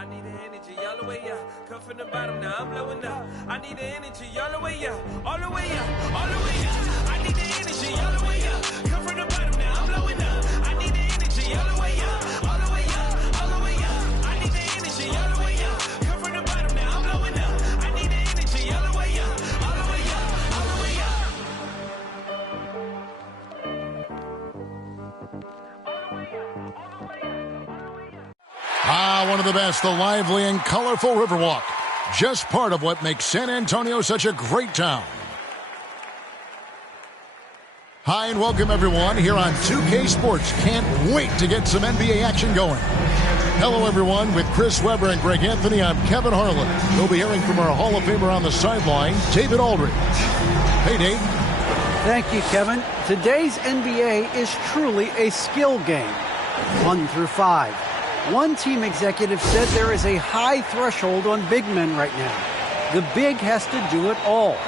I need the energy all the way up. Come from the bottom, now I'm blowing up. I need the energy all the way up. All the way up, all the way up. I need the energy all the way up. Come from the bottom, now I'm blowing up. I need the energy all the way up. All the way up, all the way up. I need the energy all the way up. Come from the bottom, now I'm blowing up. I need the energy all the way up. All the way up, all the way up. One of the best, the lively and colorful Riverwalk. Just part of what makes San Antonio such a great town. Hi and welcome everyone here on 2K Sports. Can't wait to get some NBA action going. Hello everyone, with Chris Webber and Greg Anthony, I'm Kevin Harlan. We'll be hearing from our Hall of Famer on the sideline, David Aldridge. Hey Dave. Thank you, Kevin. Today's NBA is truly a skill game. 1 through 5. One team executive said there is a high threshold on big men right now. The big has to do it all.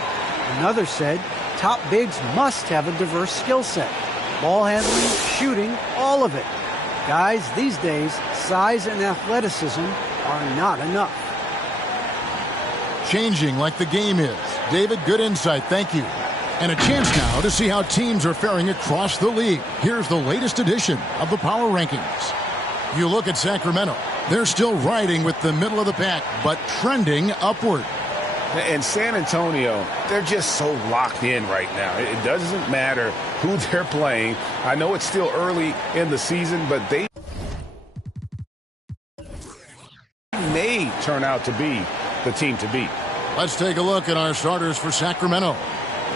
Another said top bigs must have a diverse skill set. Ball handling, shooting, all of it. Guys, these days, size and athleticism are not enough. Changing like the game is. David, good insight. Thank you. And a chance now to see how teams are faring across the league. Here's the latest edition of the Power Rankings. You look at Sacramento. They're still riding with the middle of the pack, but trending upward. And San Antonio, they're just so locked in right now. It doesn't matter who they're playing. I know it's still early in the season, but they may turn out to be the team to beat. Let's take a look at our starters for Sacramento.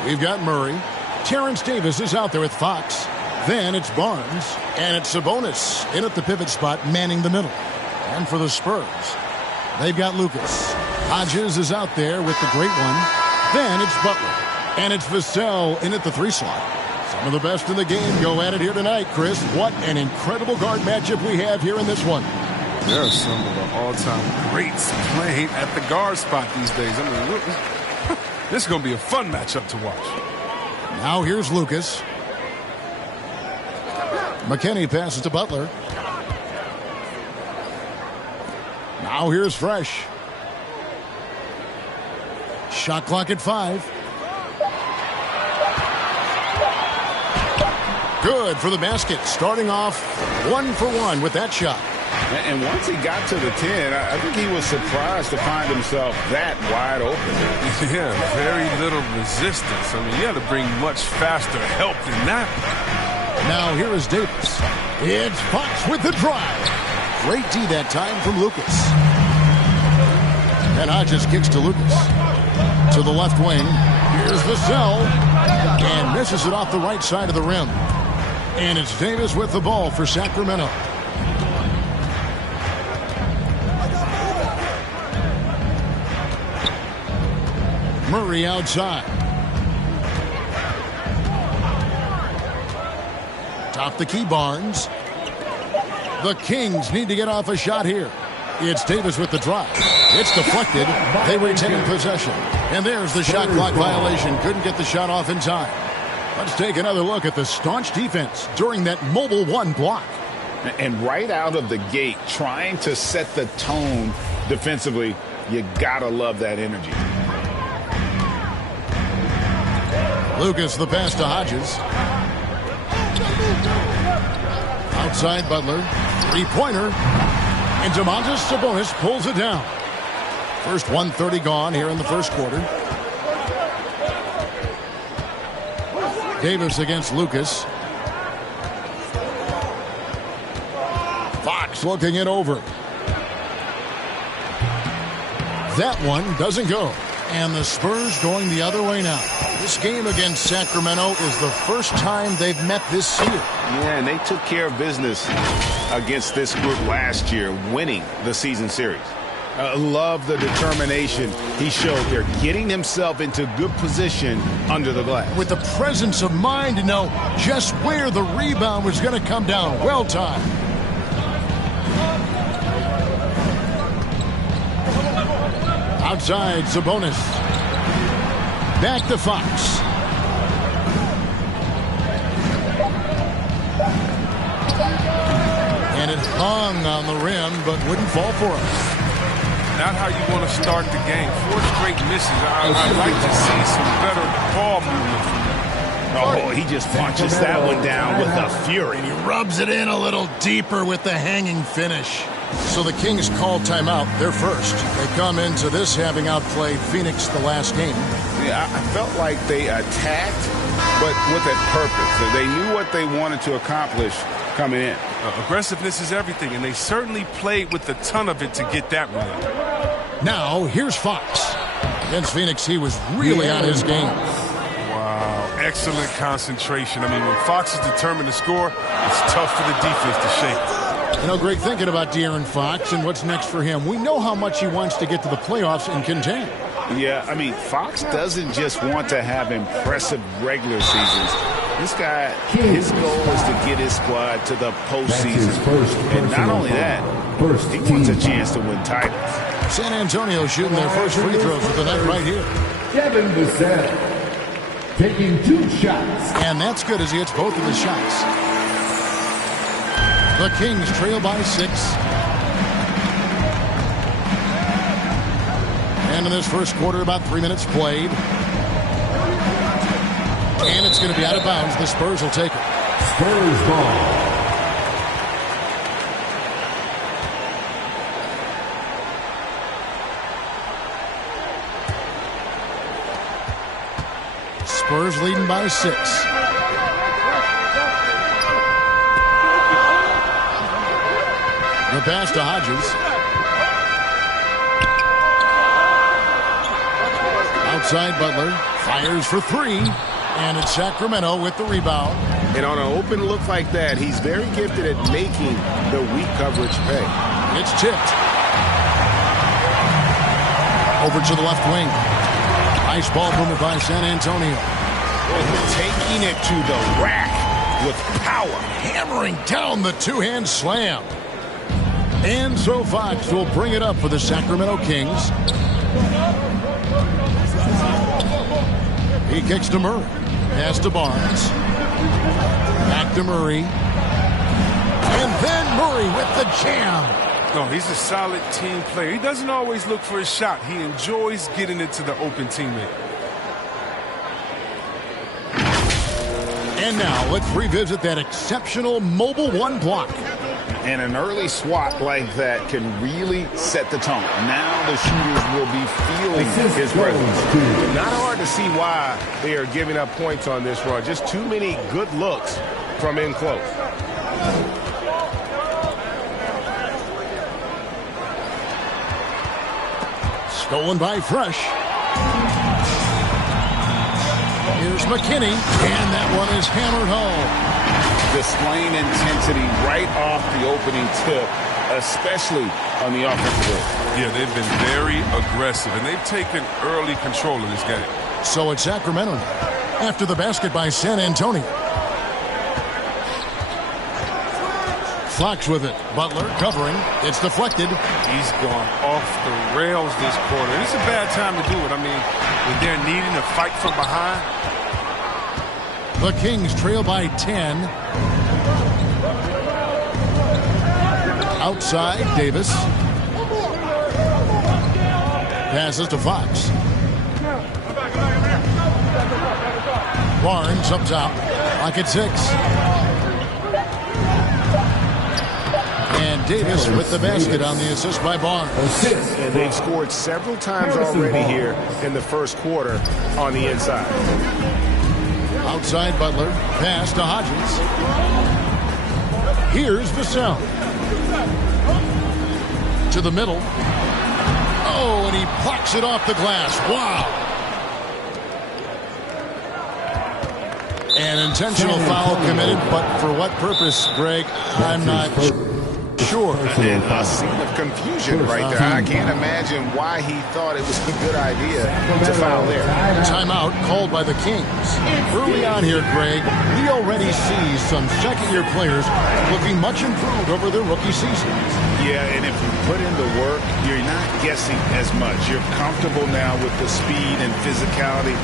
We've got Murray. Terrence Davis is out there with Fox. Then it's Barnes, and it's Sabonis in at the pivot spot, manning the middle. And for the Spurs, they've got Lucas. Hodges is out there with the great one. Then it's Butler, and it's Vassell in at the 3 slot. Some of the best in the game go at it here tonight, Chris. What an incredible guard matchup we have here in this one. There are some of the all-time greats playing at the guard spot these days. I mean, look, this is going to be a fun matchup to watch. Now here's Lucas. McKinney passes to Butler. Now here's Fresh. Shot clock at 5. Good for the basket. Starting off 1 for 1 with that shot. And once he got to the 10, I think he was surprised to find himself that wide open. Yeah, very little resistance. I mean, you had to bring much faster help than that. Now here is Davis. It's Fox with the drive. Great D that time from Lucas. And Hodges kicks to Lucas. To the left wing. Here's Vassell. And misses it off the right side of the rim. And it's Davis with the ball for Sacramento. Murray outside. Top the key, Barnes. The Kings need to get off a shot here. It's Davis with the drive. It's deflected. They retain possession. And there's the shot clock violation. Couldn't get the shot off in time. Let's take another look at the staunch defense during that mobile 1 block. And right out of the gate, trying to set the tone defensively, you gotta love that energy. Lucas the pass to Hodges. Outside Butler. 3-pointer. And Domantas Sabonis pulls it down. First 1:30 gone here in the first quarter. Davis against Lucas. Fox looking it over. That one doesn't go. And the Spurs going the other way now. This game against Sacramento is the first time they've met this year. Yeah, and they took care of business against this group last year, winning the season series. Love the determination he showed there, getting himself into good position under the glass. With the presence of mind to know just where the rebound was going to come down. Well timed. Outside, Sabonis. Back to Fox. And it hung on the rim, but wouldn't fall for him. Not how you want to start the game. 4 straight misses. I'd like to see some better ball movement from him. Oh, he just punches that one down with a fury. He rubs it in a little deeper with the hanging finish. So the Kings call timeout. They're first. They come into this having outplayed Phoenix the last game. Yeah, I felt like they attacked, but with a purpose. They knew what they wanted to accomplish coming in. Aggressiveness is everything, and they certainly played with a ton of it to get that win. Now, here's Fox. Against Phoenix, he was really on his game. Wow, excellent concentration. I mean, when Fox is determined to score, it's tough for the defense to shake. You know, Greg, thinking about De'Aaron Fox and what's next for him, we know how much he wants to get to the playoffs and contend. Yeah, I mean, Fox doesn't just want to have impressive regular seasons. This guy, his goal is to get his squad to the postseason. And not only that, he wants a chance to win titles. San Antonio shooting their first free throws with the net right here. Kevin Bissett taking 2 shots. And that's good as he hits both of his shots. The Kings trail by 6. And in this first quarter, about 3 minutes played. And it's going to be out of bounds. The Spurs will take it. Spurs ball. Spurs leading by 6. The pass to Hodges. Outside Butler. Fires for 3. And it's Sacramento with the rebound. And on an open look like that, he's very gifted at making the weak coverage pay. It's tipped. Over to the left wing. Nice ball movement by San Antonio. Taking it to the rack with power. Hammering down the two-hand slam. And so Fox will bring it up for the Sacramento Kings. He kicks to Murray. Pass to Barnes. Back to Murray. And then Murray with the jam. No, he's a solid team player. He doesn't always look for a shot. He enjoys getting it to the open teammate. And now let's revisit that exceptional mobile 1 block. And an early swat like that can really set the tone. Now the shooters will be feeling his presence. Not hard to see why they are giving up points on this run. Just too many good looks from in close. Stolen by Fresh. Here's McKinney, and that one is hammered home. Displaying intensity right off the opening tip, especially on the offensive end. Yeah, they've been very aggressive, and they've taken early control of this game. So it's Sacramento after the basket by San Antonio. Fox with it. Butler covering. It's deflected. He's gone off the rails this quarter. It's a bad time to do it. I mean, when they're needing to fight from behind. The Kings trail by 10. Outside, Davis. Passes to Fox. Barnes up top. Lock at 6. And Davis with the basket on the assist by Barnes. And they've scored several times already here in the first quarter on the inside. Outside Butler. Pass to Hodges. Here's Vassell. To the middle. Oh, and he plucks it off the glass. Wow. An intentional foul committed, but for what purpose, Greg? I'm not sure. And a scene of confusion right there. I can't imagine why he thought it was a good idea to foul there. Timeout called by the Kings. Early on here, Greg, we already see some second-year players looking much improved over their rookie seasons. Yeah, and if you put in the work, you're not guessing as much. You're comfortable now with the speed and physicality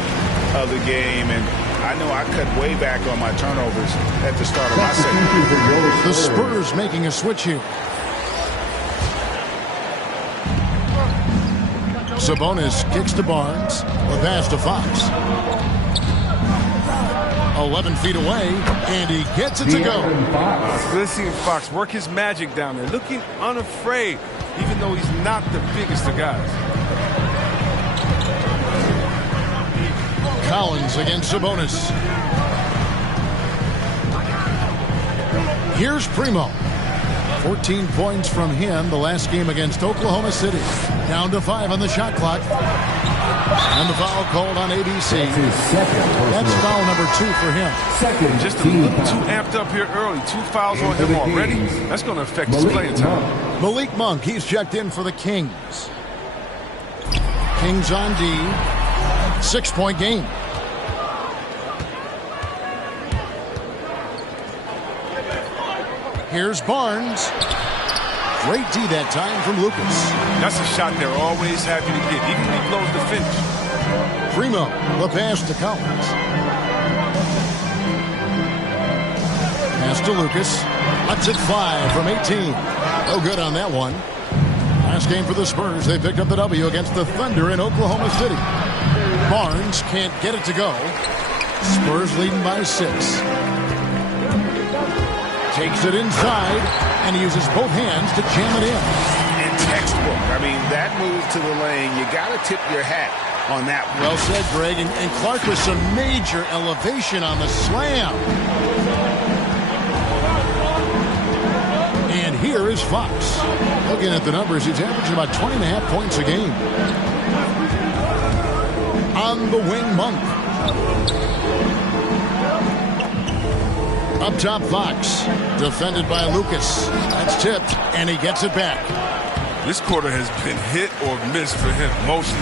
of the game, and I know I cut way back on my turnovers at the start of my second. The Spurs making a switch here. Sabonis kicks to Barnes. The pass to Fox. 11 feet away, and he gets it to go. Let's see Fox work his magic down there, looking unafraid, even though he's not the biggest of guys. Collins against Sabonis. Here's Primo. 14 points from him the last game against Oklahoma City. Down to 5 on the shot clock. And the foul called on ABC. That's foul number 2 for him. Just a little too amped up here early. 2 fouls on him already. That's going to affect his playing time. Malik Monk, he's checked in for the Kings. Kings on D. 6-point game. Here's Barnes. Great D that time from Lucas. That's a shot they're always happy to get, even if he blows the finish. Primo, the pass to Collins. Pass to Lucas. Puts it 5 from 18. No good on that one. Last game for the Spurs, they picked up the W against the Thunder in Oklahoma City. Barnes can't get it to go. Spurs leading by 6. Takes it inside, and he uses both hands to jam it in. In textbook. I mean, that move to the lane, you got to tip your hat on that one. Well said, Greg. And Clark with some major elevation on the slam. And here is Fox. Looking at the numbers, he's averaging about 20.5 points a game. On the wing, Monk. Up top, Fox. Defended by Lucas. That's tipped, and he gets it back. This quarter has been hit or miss for him. Mostly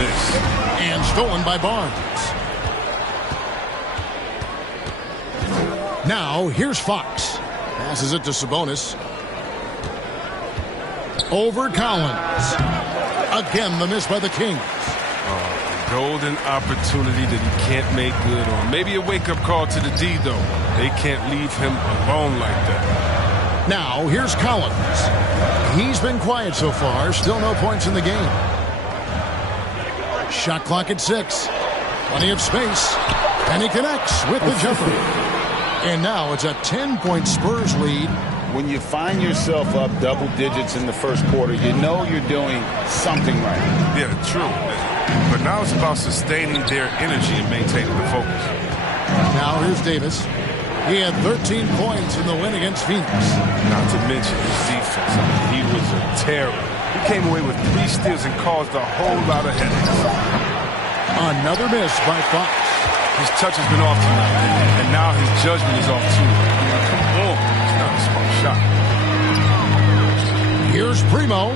miss. And stolen by Barnes. Now, here's Fox. Passes it to Sabonis. Over Collins. Again, the miss by the Kings. Golden opportunity that he can't make good on. Maybe a wake-up call to the D, though. They can't leave him alone like that. Now, here's Collins. He's been quiet so far. Still no points in the game. Shot clock at 6. Plenty of space. And he connects with the jumper. And now it's a 10-point Spurs lead. When you find yourself up double digits in the first quarter, you know you're doing something right. Yeah, true. But now it's about sustaining their energy and maintaining the focus. Now here's Davis. He had 13 points in the win against Phoenix. Not to mention his defense. I mean, he was a terror. He came away with 3 steals and caused a whole lot of headaches. Another miss by Fox. His touch has been off tonight, and now his judgment is off too. Oh, it's not a smart shot. Here's Primo.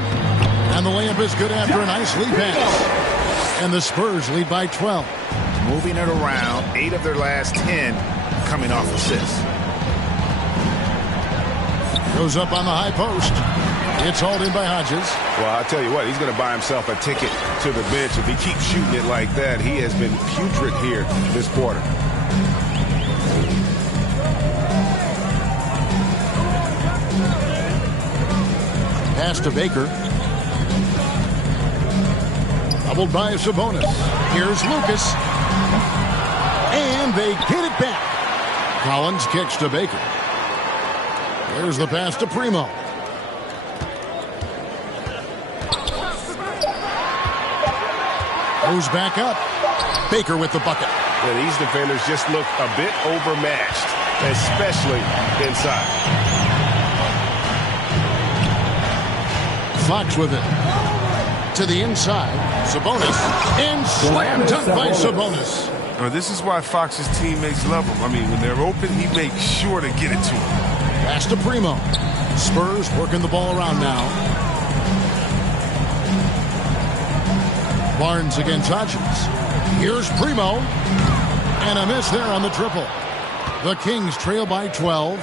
And the layup is good after a nice lead pass. And the Spurs lead by 12. Moving it around, 8 of their last 10 coming off assists. Goes up on the high post. It's hauled in by Hodges. Well, I'll tell you what, he's going to buy himself a ticket to the bench. If he keeps shooting it like that, he has been putrid here this quarter. Pass to Baker. Doubled by Sabonis. Here's Lucas. And they get it back. Collins kicks to Baker. There's the pass to Primo. Goes back up. Baker with the bucket. Yeah, these defenders just look a bit overmatched, especially inside. Fox with it. To the inside. Sabonis. And slam dunk by Sabonis. This is why Fox's teammates love him. I mean, when they're open, he makes sure to get it to him. Pass to Primo. Spurs working the ball around now. Barnes against Hodges. Here's Primo. And a miss there on the triple. The Kings trail by 12.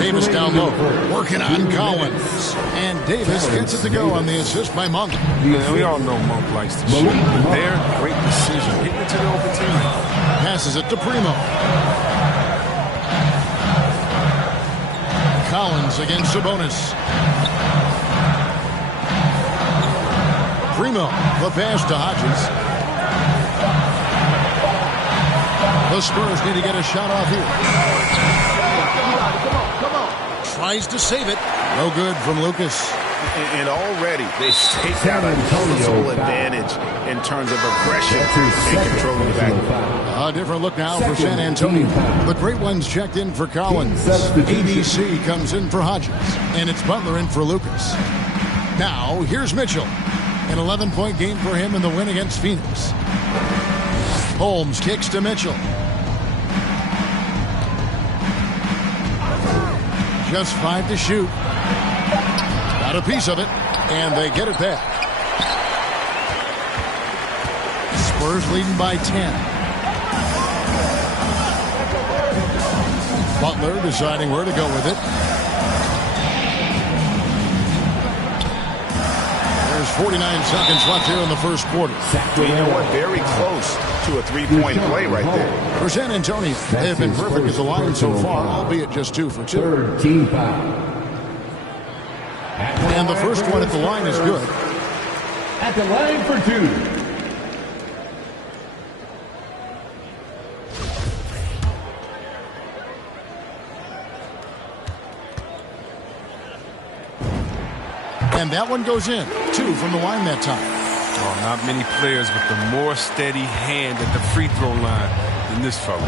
Davis down low, working on Collins. And Davis gets it to go on the assist by Monk. Yeah, we all know Monk likes to shoot. There, great decision. Getting it to the open team. Passes it to Primo. Collins against Sabonis. Primo, the pass to Hodges. The Spurs need to get a shot off here. Tries to save it. No good from Lucas. And already they've taken out a noticeable advantage in terms of aggression and controlling the back. A different look now for San Antonio. The great ones checked in for Collins. ABC comes in for Hodges. And it's Butler in for Lucas. Now, here's Mitchell. An 11-point game for him in the win against Phoenix. Holmes kicks to Mitchell. Just 5 to shoot. Got a piece of it, and they get it back. Spurs leading by 10. Butler deciding where to go with it. There's 49 seconds left here in the first quarter. You know what? Very close to a three-point play right there. For San Antonio, they have been perfect at the line so far, albeit just 2 for 2. Third team foul. And the first one at the line is good. At the line for 2. And that one goes in. 2 from the line that time. Oh, not many players with a more steady hand at the free throw line than this fella.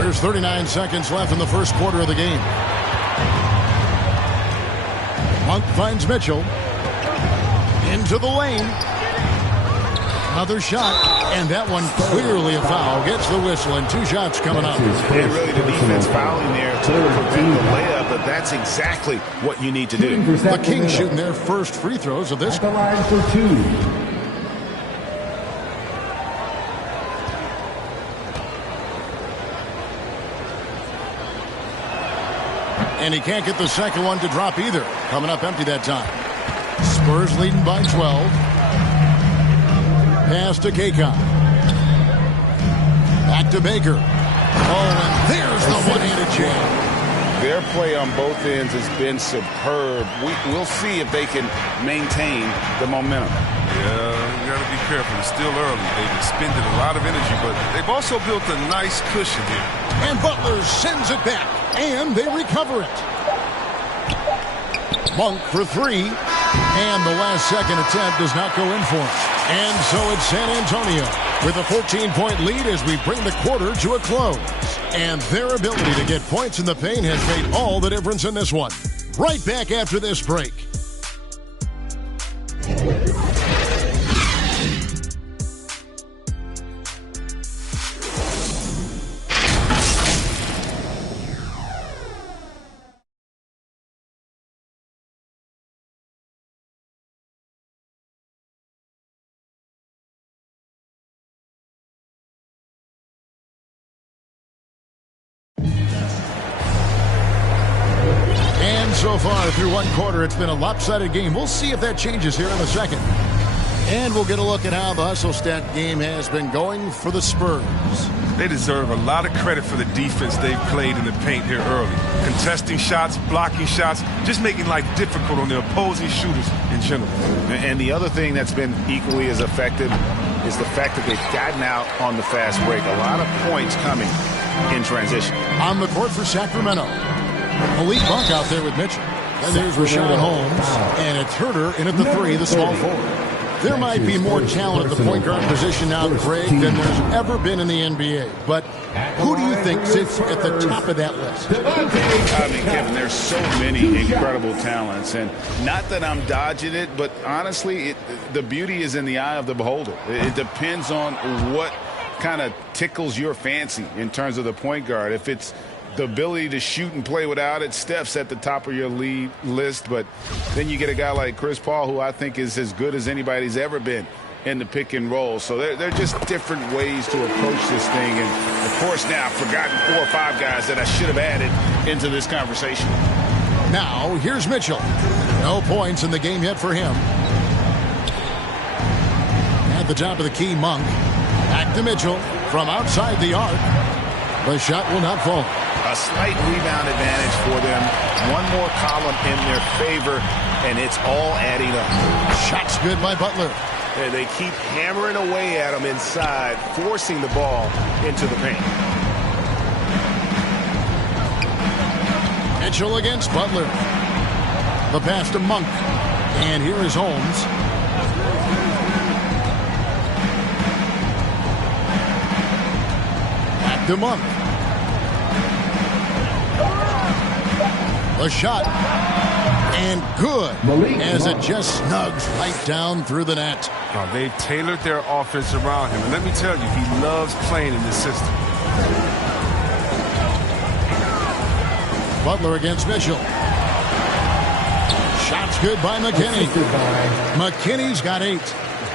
There's 39 seconds left in the first quarter of the game. Monk finds Mitchell. Into the lane. Another shot, and that one clearly a foul. Gets the whistle, and 2 shots coming up. And really the defense fouling there to prevent the layup, but that's exactly what you need to do. The Kings shooting their first free throws of this. At the line for 2. And he can't get the second one to drop either. Coming up empty that time. Spurs leading by 12. Pass to Kaycon. Back to Baker. Oh, and there's the one-handed jam. Their play on both ends has been superb. We'll see if they can maintain the momentum. Yeah, you got to be careful. It's still early. They've expended a lot of energy, but they've also built a nice cushion here. And Butler sends it back, and they recover it. Monk for 3, and the last second attempt does not go in for him. And so it's San Antonio with a 14-point lead as we bring the quarter to a close. And their ability to get points in the paint has made all the difference in this one. Right back after this break. So far through one quarter, it's been a lopsided game. We'll see if that changes here in the second. And we'll get a look at how the hustle stat game has been going for the Spurs. They deserve a lot of credit for the defense they've played in the paint here early. Contesting shots, blocking shots, just making life difficult on the opposing shooters in general. And the other thing that's been equally as effective is the fact that they've gotten out on the fast break. A lot of points coming in transition. On the court for Sacramento. Malik Monk out there with Mitchell. And there's Rashawn Holmes. And it's Herter in at the 3, the small forward. There might be more talent at the point guard position now, Greg, than there's ever been in the NBA. But who do you think sits at the top of that list? I mean, Kevin, there's so many incredible talents. And not that I'm dodging it, but honestly, the beauty is in the eye of the beholder. It depends on what kind of tickles your fancy in terms of the point guard. If it's the ability to shoot and play without it, Steph's at the top of your lead list. But then you get a guy like Chris Paul, who I think is as good as anybody's ever been in the pick and roll. So they're just different ways to approach this thing. And, of course, now I've forgotten 4 or 5 guys that I should have added into this conversation. Now, here's Mitchell. No points in the game yet for him. At the top of the key, Monk. Back to Mitchell from outside the arc. The shot will not fall. A slight rebound advantage for them. One more column in their favor, and it's all adding up. Shot's good by Butler. And they keep hammering away at them inside, forcing the ball into the paint. Mitchell against Butler. The pass to Monk. And here is Holmes. Back to Monk. The shot. And good. As it just snugs right down through the net. Oh, they've tailored their offense around him. And let me tell you, he loves playing in this system. Butler against Mitchell. Shots good by McKinney. McKinney's got 8.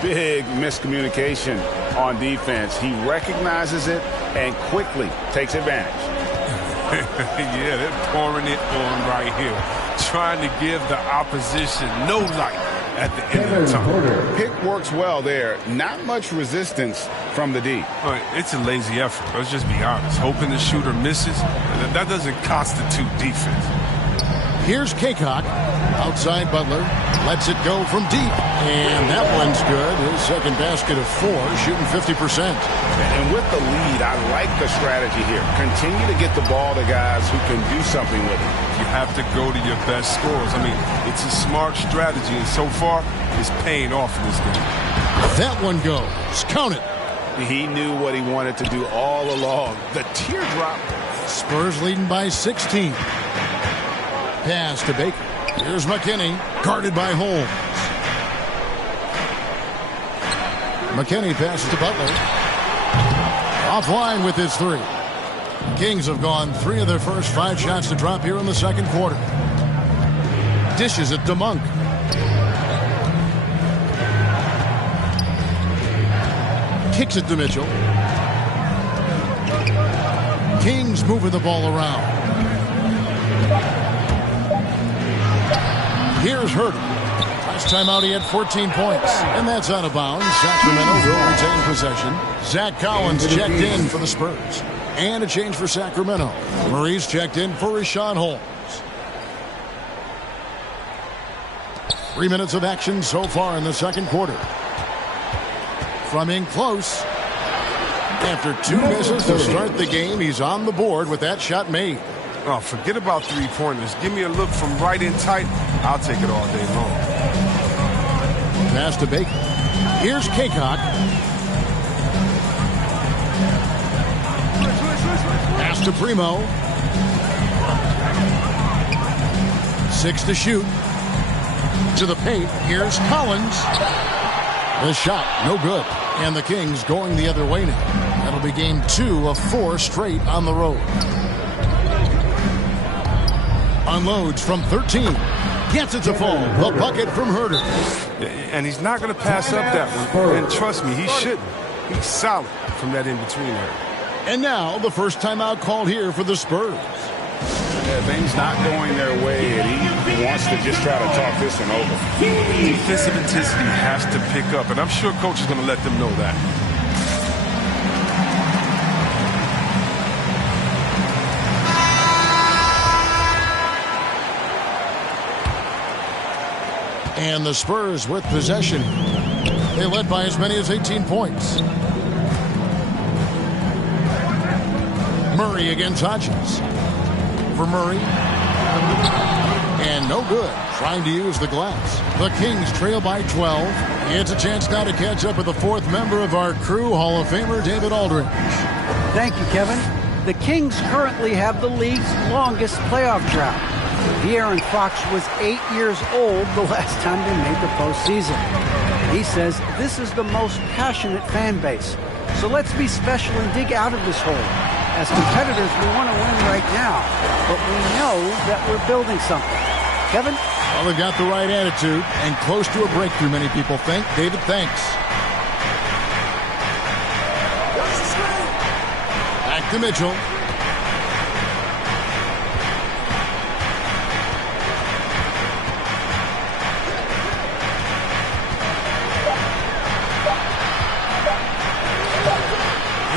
Big miscommunication on defense. He recognizes it and quickly takes advantage. Yeah, they're pouring it on right here. Trying to give the opposition no light at the end of the tunnel. Pick works well there. Not much resistance from the D. It's a lazy effort. Let's just be honest. Hoping the shooter misses, that doesn't constitute defense. Here's Kaycock. Outside Butler. Lets it go from deep. And that one's good. His second basket of 4, shooting 50%. And with the lead, I like the strategy here. Continue to get the ball to guys who can do something with it. You have to go to your best scorers. I mean, it's a smart strategy, and so far, it's paying off in this game. That one goes. Count it. He knew what he wanted to do all along. The teardrop. Spurs leading by 16. Pass to Baker. Here's McKinney, guarded by Holmes. McKinney passes to Butler. Offline with his 3. Kings have gone 3 of their first 5 shots to drop here in the second quarter. Dishes it to Monk. Kicks it to Mitchell. Kings moving the ball around. Here's Hurd. Last time out he had 14 points. And that's out of bounds. Sacramento will retain possession. Zach Collins checked in for the Spurs. And a change for Sacramento. Murray's checked in for Rashawn Holmes. 3 minutes of action so far in the second quarter. From in close. After 2 misses to start the game, he's on the board with that shot made. Oh, forget about 3-pointers. Give me a look from right in tight. I'll take it all day long. Pass to Baker. Here's Kaycock. Pass to Primo. 6 to shoot. To the paint. Here's Collins. The shot, no good. And the Kings going the other way now. That'll be game 2 of 4 straight on the road. Unloads from 13. Gets it to fall. The bucket from Herder. And he's not going to pass up that one. And trust me, he shouldn't. He's solid from that in-between area. And now the first timeout called here for the Spurs. Things not going their way, and he wants to just try to talk this one over. Defensive intensity has to pick up, and I'm sure coach is going to let them know that. And the Spurs with possession. They led by as many as 18 points. Murray against Hodges. For Murray. And no good. Trying to use the glass. The Kings trail by 12. It's a chance now to catch up with the 4th member of our crew, Hall of Famer David Aldridge. Thank you, Kevin. The Kings currently have the league's longest playoff drought. De'Aaron Fox was 8 years old the last time they made the postseason. He says this is the most passionate fan base. So let's be special and dig out of this hole. As competitors, we want to win right now, but we know that we're building something. Kevin? Well, they've got the right attitude and close to a breakthrough, many people think. David, thanks. Back to Mitchell.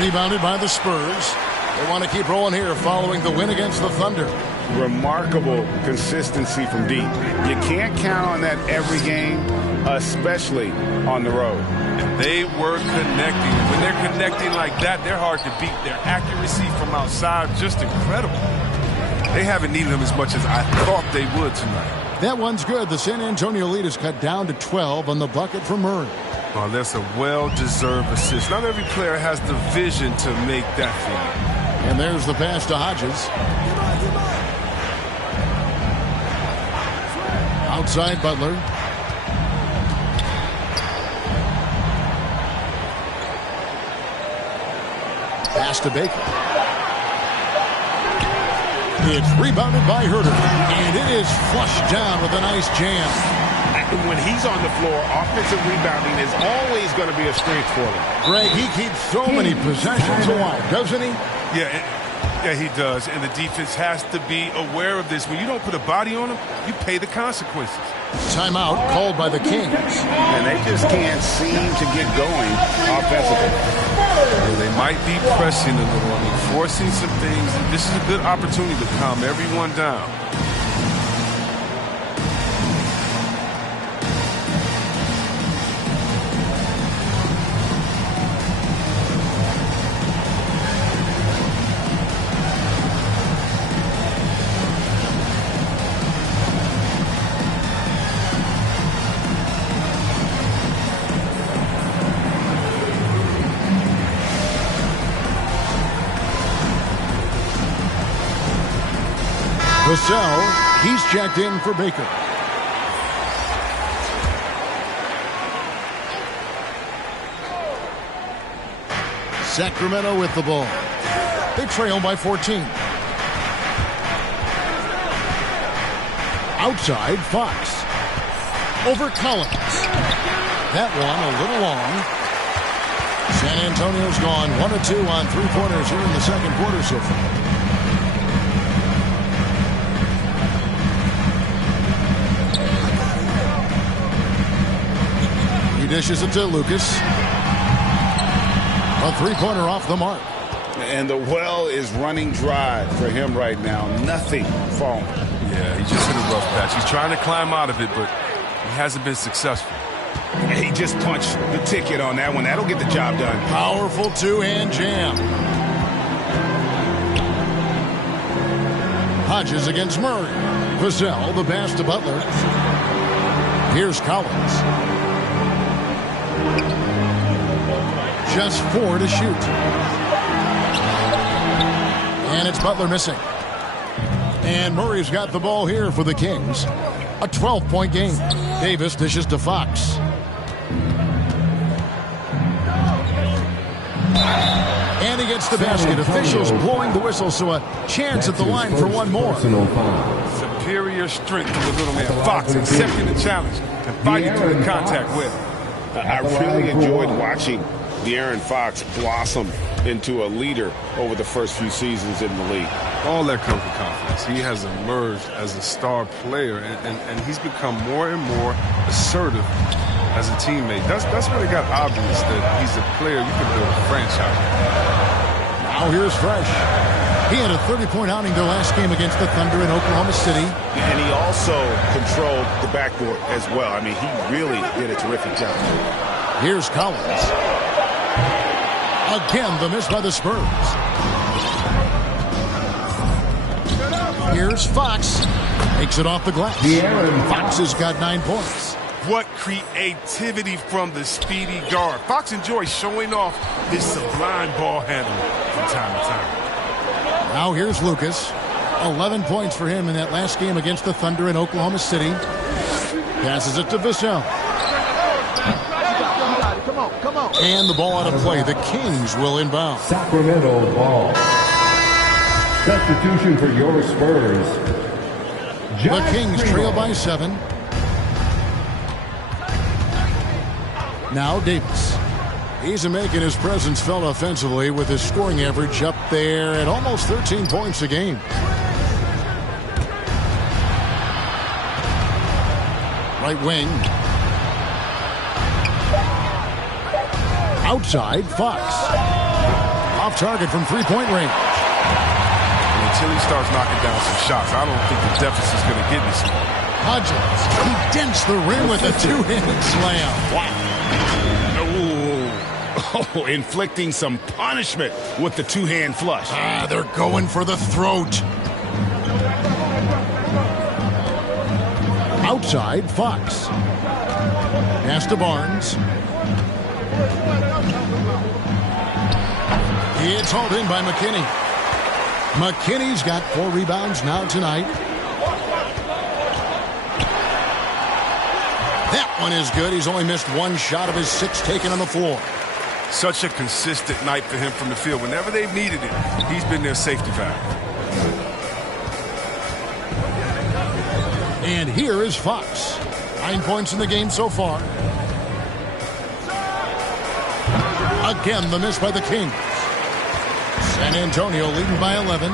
Rebounded by the Spurs. They want to keep rolling here following the win against the Thunder. Remarkable consistency from deep. You can't count on that every game, especially on the road. And they were connecting. When they're connecting like that, they're hard to beat. Their accuracy from outside, just incredible. They haven't needed them as much as I thought they would tonight. That one's good. The San Antonio lead is cut down to 12 on the bucket for Murray. Oh, that's a well-deserved assist. Not every player has the vision to make that feed. And there's the pass to Hodges. Outside Butler. Pass to Baker. It's rebounded by Herter. And it is flushed down with a nice jam. When he's on the floor, offensive rebounding is always going to be a strength for him. Greg, he keeps so many possessions alive, doesn't he? Yeah, he does. And the defense has to be aware of this. When you don't put a body on him, you pay the consequences. Timeout called by the Kings. And they just can't seem to get going offensively. And they might be pressing a little. I mean, forcing some things. This is a good opportunity to calm everyone down. Vassell, he's checked in for Baker. Sacramento with the ball. They trail by 14. Outside, Fox. Over Collins. That one a little long. San Antonio's gone 1 of 2 on three-pointers here in the second quarter so far. Dishes it to Lucas. A three-pointer off the mark. And the well is running dry for him right now. Nothing falling. Yeah, he just hit a rough patch. He's trying to climb out of it, but he hasn't been successful. He just punched the ticket on that one. That'll get the job done. Powerful two-hand jam. Hodges against Murray. Vassell, the pass to Butler. Here's Collins. Just 4 to shoot. And it's Butler missing. And Murray's got the ball here for the Kings. A 12-point game. Davis dishes to Fox. And he gets the basket. Officials blowing the whistle, so a chance at the line for one more. Superior strength of the little man. Fox accepting the challenge and fighting through the contact with. I really enjoyed watching De'Aaron Fox blossom into a leader over the first few seasons in the league. All that comes with confidence. He has emerged as a star player, and he's become more and more assertive as a teammate. That's when it got obvious that he's a player you can build a franchise. Now here's Fresh. He had a 30-point outing their last game against the Thunder in Oklahoma City. And he also controlled the backcourt as well. I mean, he really did a terrific job. Here's Collins. Again, the miss by the Spurs. Here's Fox. Makes it off the glass. Fox has got 9 points. What creativity from the speedy guard. Fox enjoys showing off his sublime ball handling from time to time. Now here's Lucas. 11 points for him in that last game against the Thunder in Oklahoma City. Passes it to Vassell. Come on. And the ball out of play. The Kings will inbound. Sacramento ball. Substitution for your Spurs. The Kings trail by 7. Now Davis. He's making his presence felt offensively with his scoring average up there at almost 13 points a game. Right wing. Outside, Fox. Off target from three-point range. until he starts knocking down some shots. I don't think the deficit's going to get any smaller. Hodges, he dents the rim with a two-handed slam. Oh, inflicting some punishment with the two-hand flush. They're going for the throat. Outside, Fox. Pass to Barnes. It's hauled in by McKinney. McKinney's got 4 rebounds now tonight. That one is good. He's only missed 1 shot of his 6 taken on the floor. Such a consistent night for him from the field. Whenever they've needed it, he's been their safety valve. And here is Fox. 9 points in the game so far. Again, the miss by the Kings. San Antonio leading by 11.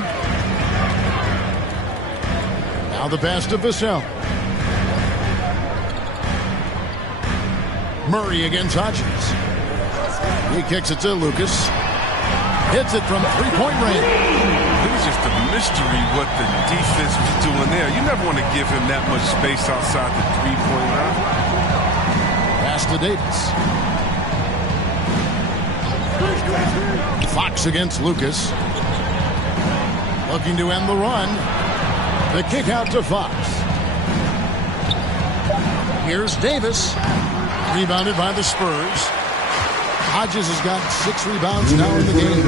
Now the pass to Vassell. Murray against Hodges. He kicks it to Lucas. Hits it from three-point range. It was just a mystery what the defense was doing there. You never want to give him that much space outside the three-point line. Pass to Davis. Fox against Lucas. Looking to end the run. The kick out to Fox. Here's Davis. Rebounded by the Spurs. Hodges has got 6 rebounds now in the game.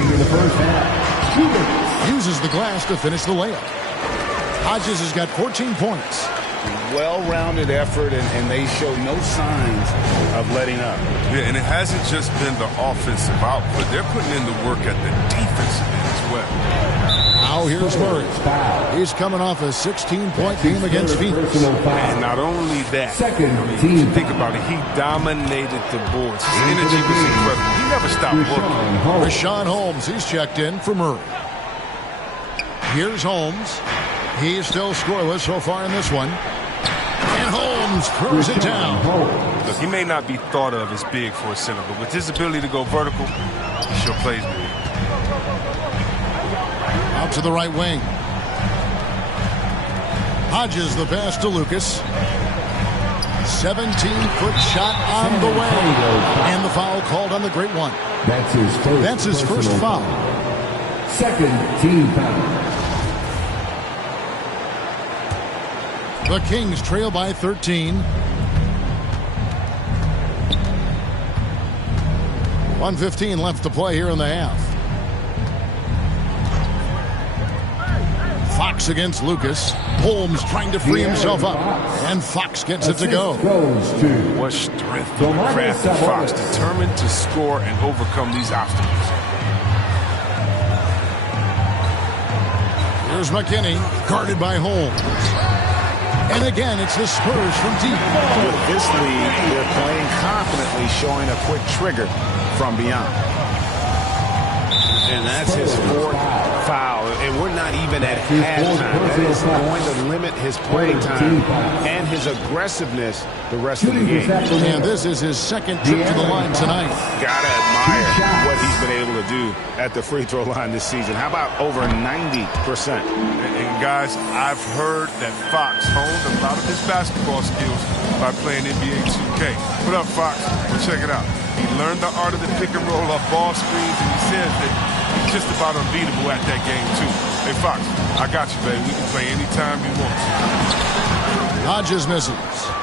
Uses the glass to finish the layup. Hodges has got 14 points. Well-rounded effort, and they show no signs of letting up. Yeah, and it hasn't just been the offensive output. They're putting in the work at the defensive end as well. Now here's Murray. He's coming off a 16-point game against Phoenix. And not only that, think about it, he dominated the boards. His energy was incredible. He never stopped working. Rashawn Holmes, he's checked in for Murray. Here's Holmes. He's still scoreless so far in this one. And Holmes throws it down. Look, he may not be thought of as big for a center, but with his ability to go vertical, he sure plays big. Out to the right wing. Hodges the pass to Lucas. 17-foot shot on the way. And the foul called on the great one. That's his first foul. Second team foul. The Kings trail by 13. 1:15 left to play here in the half. Fox against Lucas. Holmes trying to free himself up. And Fox gets it to go. What strength from crafty Fox, determined to score and overcome these obstacles. Here's McKinney, guarded by Holmes. And again, it's the Spurs from deep. With this lead, they're playing confidently, showing a quick trigger from beyond. And that's his 4th foul. And we're not even at halftime. That is going to limit his playing time and his aggressiveness the rest of the game. And this is his 2nd trip to the line tonight. Gotta admire what he's been able to do at the free throw line this season. How about over 90%? And guys, I've heard that Fox honed a lot of his basketball skills by playing NBA 2K. What up, Fox? Well, check it out. He learned the art of the pick and roll off ball screens, and he says that he's just about unbeatable at that game, too. Hey, Fox, I got you, baby. We can play anytime you want to. Hodges misses.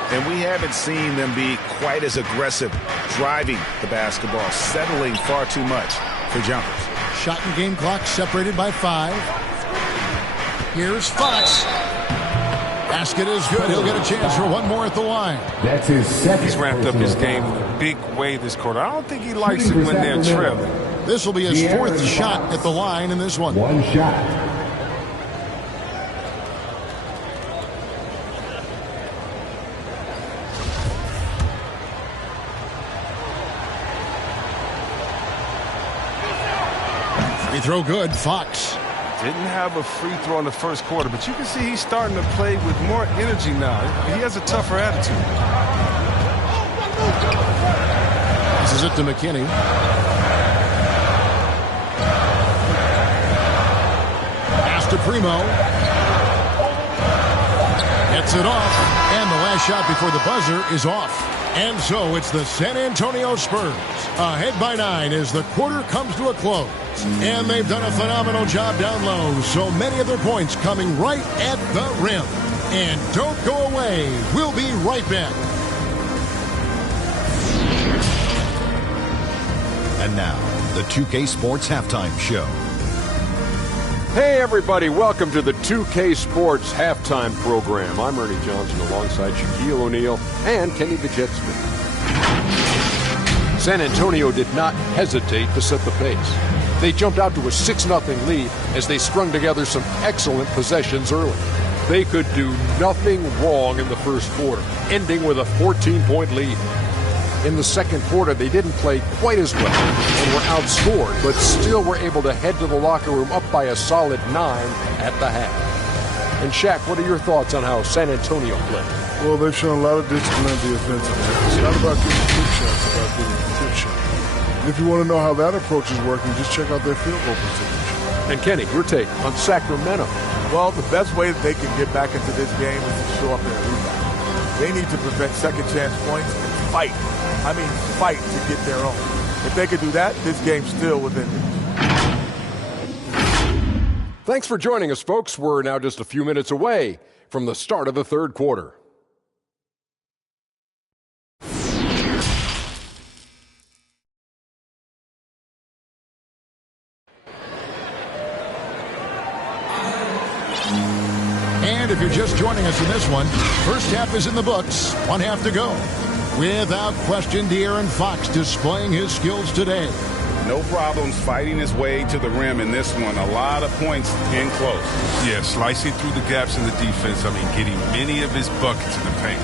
And we haven't seen them be quite as aggressive driving the basketball, settling far too much for jumpers. Shot and game clock separated by 5. Here's Fox. Basket is good. He'll get a chance for one more at the line. That's his second. He's ramped up his game in a big way this quarter. I don't think he likes it when they're trailing. This will be his 4th shot at the line in this one. One shot. Free throw good. Fox. Didn't have a free throw in the first quarter, but you can see he's starting to play with more energy now. He has a tougher attitude. This is it to McKinney. Pass to Primo. Gets it off. And the last shot before the buzzer is off. And so it's the San Antonio Spurs ahead by 9 as the quarter comes to a close. And they've done a phenomenal job down low. So many of their points coming right at the rim. And don't go away. We'll be right back. And now, the 2K Sports Halftime Show. Hey, everybody. Welcome to the 2K Sports Halftime Program. I'm Ernie Johnson alongside Shaquille O'Neal and Kenny the Jet Smith. San Antonio did not hesitate to set the pace. They jumped out to a 6-0 lead as they strung together some excellent possessions early. They could do nothing wrong in the first quarter, ending with a 14-point lead. In the second quarter, they didn't play quite as well and were outscored, but still were able to head to the locker room up by a solid 9 at the half. And Shaq, what are your thoughts on how San Antonio played? Well, they've shown a lot of discipline on the offensive end. It's not about getting quick shots, it's about getting tip shots. And if you want to know how that approach is working, just check out their field goal percentage. And Kenny, your take on Sacramento. Well, the best way that they can get back into this game is to show up and rebound. They need to prevent second chance points and fight. I mean, fight to get their own. If they could do that, this game's still within reach. Thanks for joining us, folks. We're now just a few minutes away from the start of the third quarter. And if you're just joining us in this one, first half is in the books. One half to go. Without question, De'Aaron Fox displaying his skills today. No problems fighting his way to the rim in this one. A lot of points in close. Yeah, slicing through the gaps in the defense. I mean, getting many of his buckets in the paint.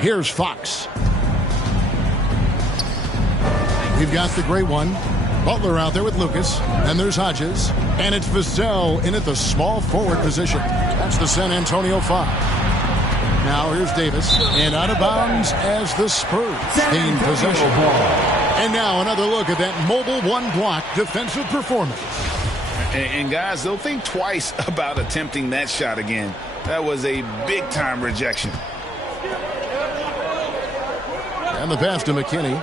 Here's Fox. We've got the great one. Butler out there with Lucas. And there's Hodges. And it's Vassell in at the small forward position. That's the San Antonio 5. Now here's Davis. And out of bounds as the Spurs gain possession. And now another look at that mobile one-block defensive performance. And guys, they'll think twice about attempting that shot again. That was a big-time rejection. And the pass to McKinney.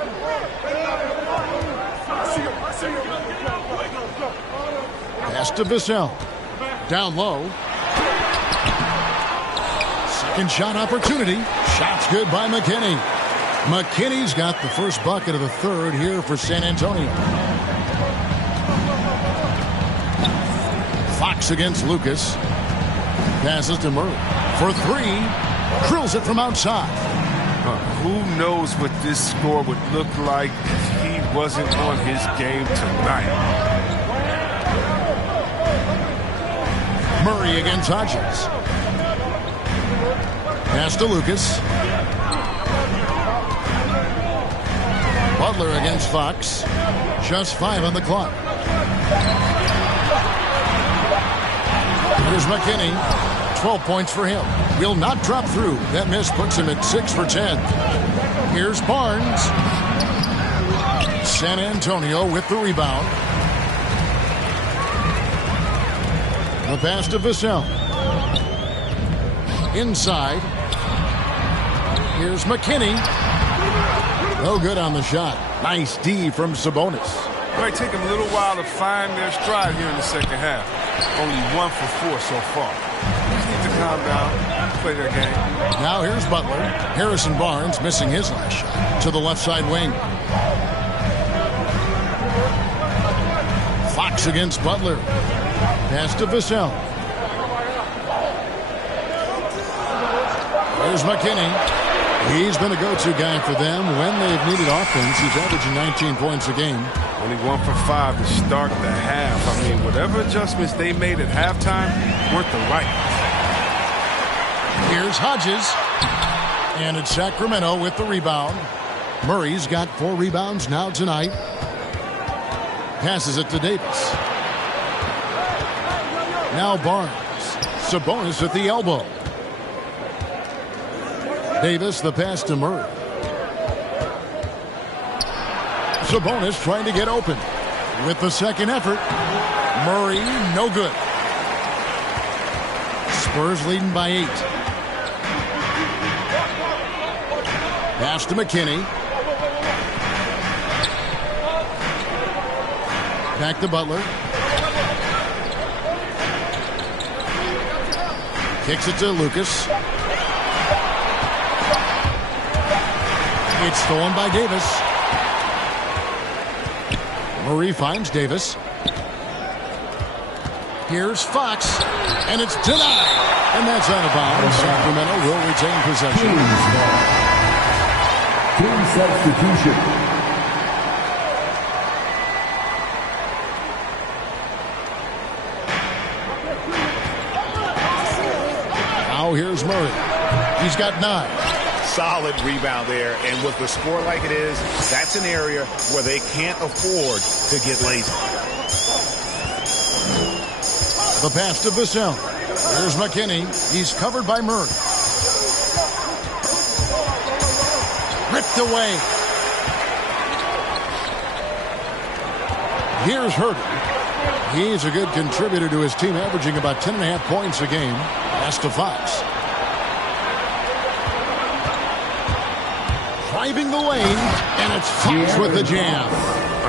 Pass to Vassell. Down low. Second shot opportunity. Shot's good by McKinney. McKinney's got the first bucket of the third here for San Antonio. Fox against Lucas. Passes to Murray. For three. Drills it from outside. Who knows what this score would look like if he wasn't on his game tonight. Murray against Hodges. Pass to Lucas. Butler against Fox. Just 5 on the clock. Here's McKinney. 12 points for him. Will not drop through. That miss puts him at 6 for 10. Here's Barnes. San Antonio with the rebound. The pass to Vassell. Inside. Here's McKinney. No good on the shot. Nice D from Sabonis. It might take them a little while to find their stride here in the second half. Only 1 for 4 so far. Just need to calm down, play their game. Now here's Butler. Harrison Barnes missing his last shot to the left side wing. Fox against Butler. Pass to Vassell. There's McKinney. He's been a go-to guy for them when they've needed offense. He's averaging 19 points a game. Only 1 for 5 to start the half. I mean, whatever adjustments they made at halftime weren't the right. Here's Hodges. And it's Sacramento with the rebound. Murray's got 4 rebounds now tonight. Passes it to Davis. Now Barnes. Sabonis at the elbow. Davis, the pass to Murray. Sabonis trying to get open. With the second effort, Murray, no good. Spurs leading by 8. Pass to McKinney. Back to Butler. Kicks it to Lucas. It's stolen by Davis. Murray finds Davis. Here's Fox. And it's denied. And that's out of bounds. Sacramento will retain possession. Team substitution. Now here's Murray. He's got 9. Solid rebound there, and with the score like it is, that's an area where they can't afford to get lazy. The pass to Vassell. Here's McKinney. He's covered by Murray. Ripped away. Here's Herter. He's a good contributor to his team, averaging about 10.5 points a game. Pass to Fox. Driving the lane, and it's Fox with the jam.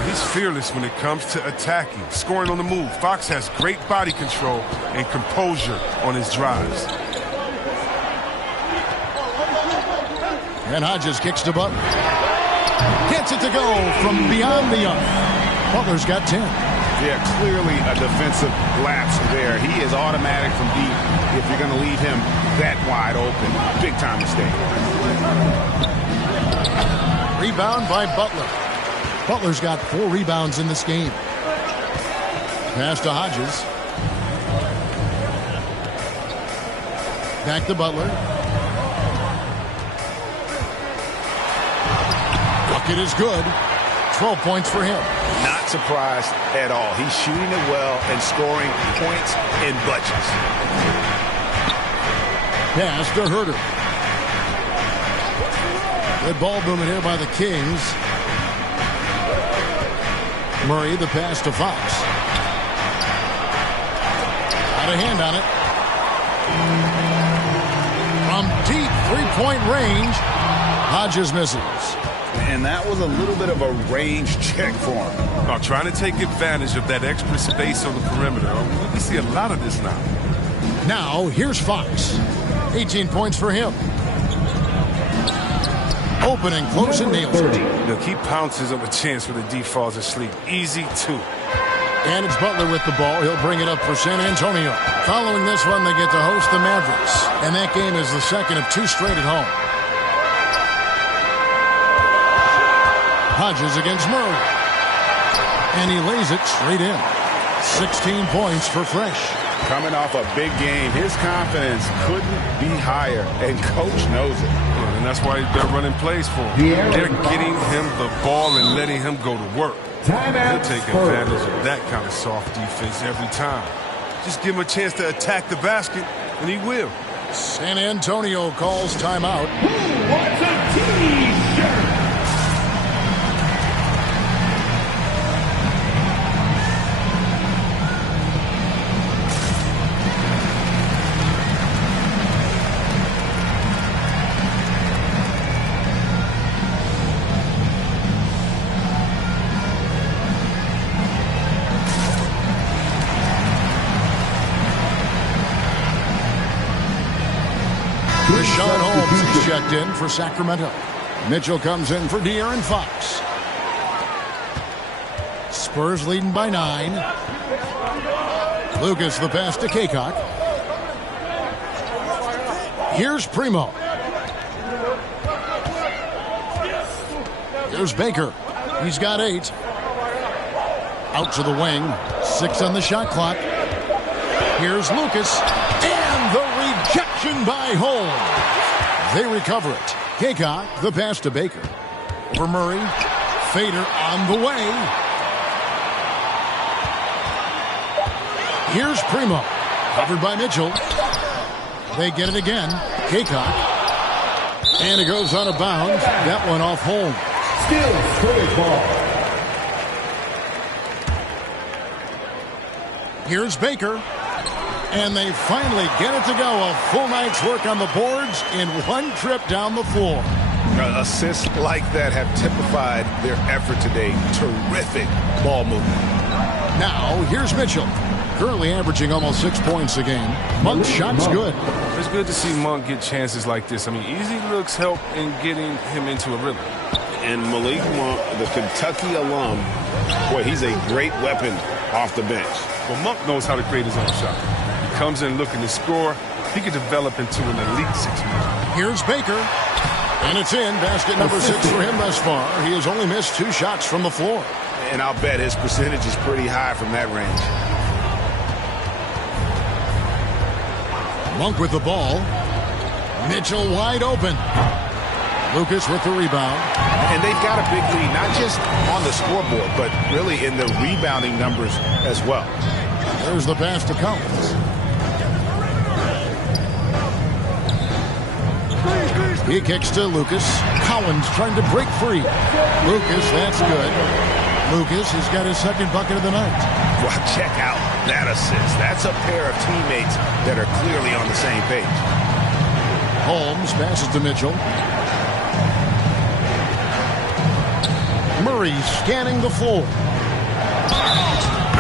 He's fearless when it comes to attacking, scoring on the move. Fox has great body control and composure on his drives. And Hodges kicks to Butler. Gets it to go from beyond the arc. Butler's got 10. Yeah, clearly a defensive lapse there. He is automatic from deep if you're going to leave him that wide open. Big time mistake. Rebound by Butler. Butler's got 4 rebounds in this game. Pass to Hodges. Back to Butler. Bucket is good. 12 points for him. Not surprised at all. He's shooting it well and scoring points in bunches. Pass to Herter. Good ball movement here by the Kings. Murray, the pass to Fox. Out of hand on it. From deep three-point range, Hodges misses. And that was a little bit of a range check for him. Trying to take advantage of that extra space on the perimeter. We see a lot of this now. Now, here's Fox. 18 points for him. Open and close and nails it. Look, he pounces on the chance when the D falls asleep. Easy, too. And it's Butler with the ball. He'll bring it up for San Antonio. Following this one, they get to host the Mavericks. And that game is the second of 2 straight at home. Hodges against Murray. And he lays it straight in. 16 points for Fresh. Coming off a big game, his confidence couldn't be higher, and coach knows it. And that's why they're running plays for him. They're getting him the ball and letting him go to work. He'll take advantage of that kind of soft defense every time. Just give him a chance to attack the basket, and he will. San Antonio calls timeout. What's a T-shirt? Rashawn Holmes is checked in for Sacramento. Mitchell comes in for De'Aaron Fox. Spurs leading by 9. Lucas the pass to Kaycock. Here's Primo. Here's Baker. He's got 8. Out to the wing. 6 on the shot clock. Here's Lucas. And the rejection by Holmes. They recover it. Kaycock, the pass to Baker. Over Murray. Fader on the way. Here's Primo. Covered by Mitchell. They get it again. Kaycock. And it goes out of bounds. That one off Holmes. Still scrimmage ball. Here's Baker. And they finally get it to go. A full night's work on the boards in one trip down the floor. Assists like that have typified their effort today. Terrific ball movement. Now, here's Mitchell. Currently averaging almost 6 points a game. Monk's shot's good. It's good to see Monk get chances like this. I mean, easy looks help in getting him into a rhythm. And Malik Monk, the Kentucky alum, boy, he's a great weapon off the bench. Well, Monk knows how to create his own shot. He comes in looking to score. He could develop into an elite six-man. Here's Baker. And it's in. Basket number 6 for him thus far. He has only missed 2 shots from the floor. And I'll bet his percentage is pretty high from that range. Monk with the ball. Mitchell wide open. Lucas with the rebound. And they've got a big lead, not just on the scoreboard, but really in the rebounding numbers as well. There's the pass to Collins. He kicks to Lucas. Collins trying to break free. Lucas, that's good. Lucas has got his second bucket of the night. Well, check out that assist. That's a pair of teammates that are clearly on the same page. Holmes passes to Mitchell. Murray scanning the floor.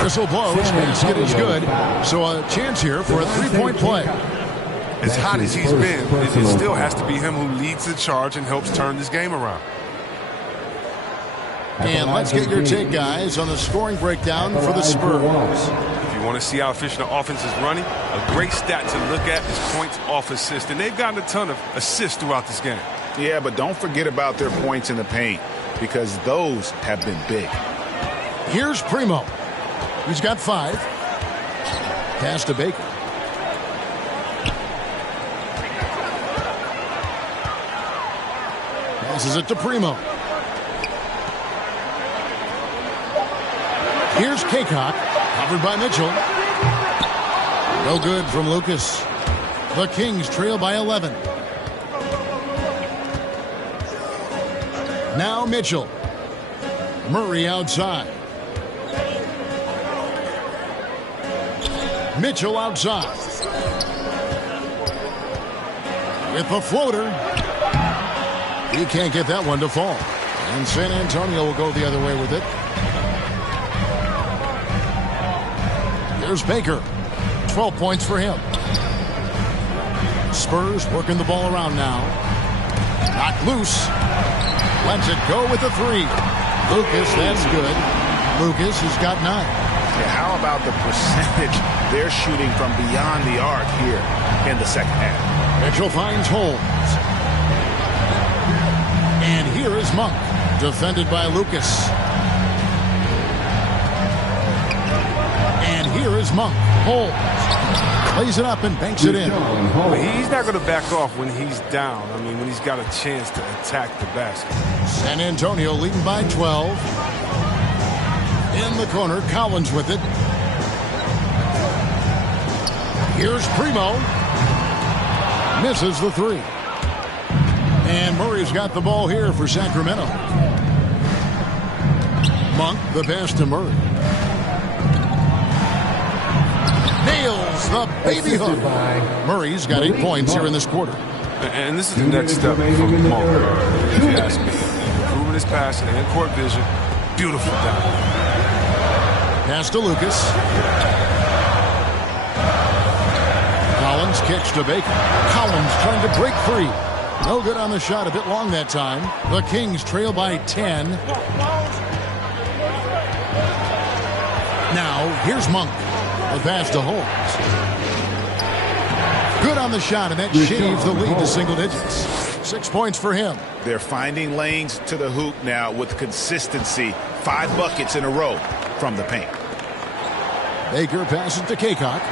Whistle blows. Basket is good. So a chance here for a three-point play. As hot as he's been, it still has to be him who leads the charge and helps turn this game around. And let's get your take, guys, on the scoring breakdown for the Spurs. If you want to see how efficient the offense is running, a great stat to look at is points off assist. And they've gotten a ton of assists throughout this game. Yeah, but don't forget about their points in the paint, because those have been big. Here's Primo. He's got 5. Pass to Baker. Passes it to Primo. Here's Kaycock, covered by Mitchell. No good from Lucas. The Kings trail by 11. Now Mitchell. Murray outside. Mitchell outside. With the floater. He can't get that one to fall. And San Antonio will go the other way with it. Here's Baker. 12 points for him. Spurs working the ball around now. Knocked loose. Lets it go with the 3. Lucas, that's good. Lucas has got 9. Yeah, how about the percentage they're shooting from beyond the arc here in the second half? Mitchell finds Holmes. And here is Monk, defended by Lucas. And here is Monk. Holmes plays it up and banks it in. He's not going to back off when he's down. I mean, when he's got a chance to attack the basket. San Antonio leading by 12. In the corner, Collins with it. Here's Primo. Misses the 3. And Murray's got the ball here for Sacramento. Monk, the pass to Murray. Nails the baby hook. Murray's got 8 points here in this quarter. And this is the next step from Monk, if you ask me. Improving his passing and court vision. Beautiful down. Pass to Lucas. Collins kicks to Baker. Collins trying to break free. No good on the shot. A bit long that time. The Kings trail by 10. Now, here's Monk. The pass to Holmes. Good on the shot, and that shaves the lead to single digits. 6 points for him. They're finding lanes to the hoop now with consistency. 5 buckets in a row from the paint. Baker passes to Kaycock.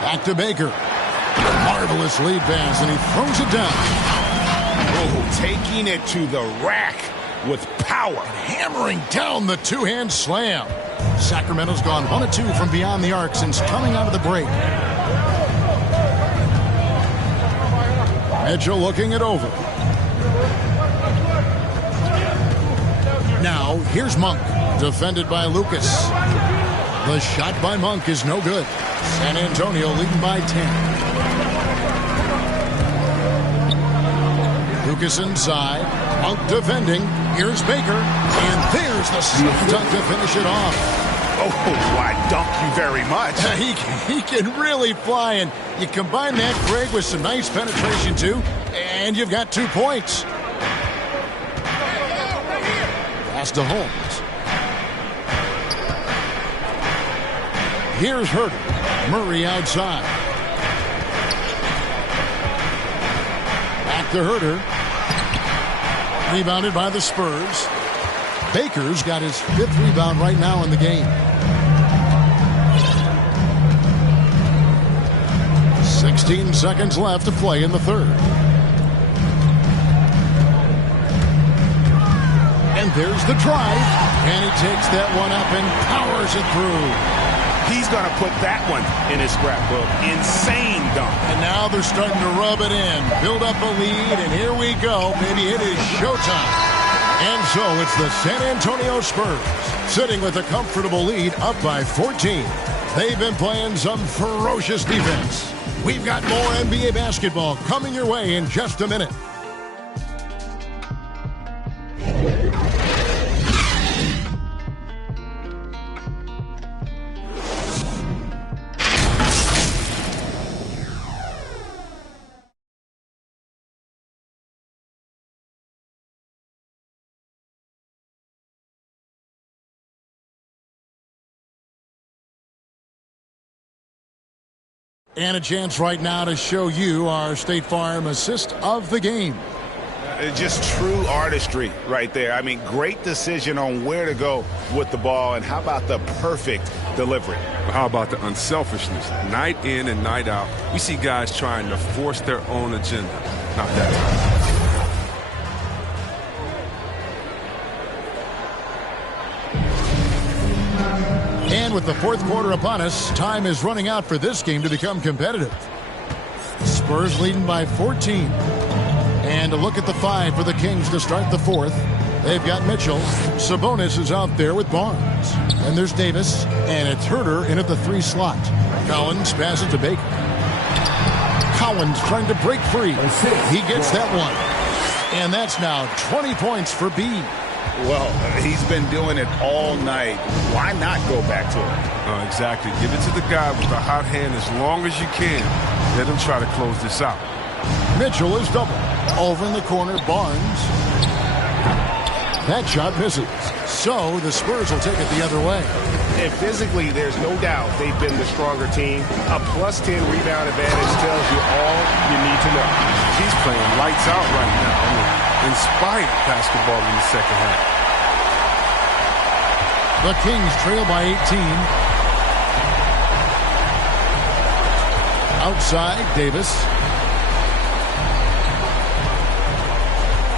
Back to Baker. Marvelous lead pass, and he throws it down. Oh, taking it to the rack with power. Hammering down the two-hand slam. Sacramento's gone 1 of 2 from beyond the arc since coming out of the break. Mitchell looking it over. Now, here's Monk, defended by Lucas. The shot by Monk is no good. San Antonio leading by 10. Lucas inside. Monk defending. Here's Baker. And there's the slam dunk to finish it off. Oh, why dunk you very much. He can really fly, and you combine that, Craig, with some nice penetration, too, and you've got 2 points. Pass to Holmes. Here's Herter. Murray outside. Back to Herter. Rebounded by the Spurs. Baker's got his 5th rebound right now in the game. 16 seconds left to play in the 3rd. And there's the drive. And he takes that one up and powers it through. He's going to put that one in his scrapbook. Insane dunk. And now they're starting to rub it in. Build up a lead, and here we go. Baby, it is showtime. And so it's the San Antonio Spurs sitting with a comfortable lead up by 14. They've been playing some ferocious defense. We've got more NBA basketball coming your way in just a minute. And a chance right now to show you our State Farm assist of the game. Just true artistry right there. I mean, great decision on where to go with the ball, and how about the perfect delivery? How about the unselfishness? Night in and night out, we see guys trying to force their own agenda. Not that time. And with the 4th quarter upon us, time is running out for this game to become competitive. Spurs leading by 14. And a look at the 5 for the Kings to start the 4th. They've got Mitchell. Sabonis is out there with Barnes. And there's Davis. And it's Herter in at the 3 slot. Collins passes to Baker. Collins trying to break free. He gets that one. And that's now 20 points for B. Well, he's been doing it all night. Why not go back to it? Exactly. Give it to the guy with the hot hand as long as you can. Let him try to close this out. Mitchell is double. Over in the corner, Barnes. That shot misses. So the Spurs will take it the other way. And physically, there's no doubt they've been the stronger team. A +10 rebound advantage tells you all you need to know. He's playing lights out right now. I mean, inspired basketball in the second half. The Kings trail by 18. Outside, Davis.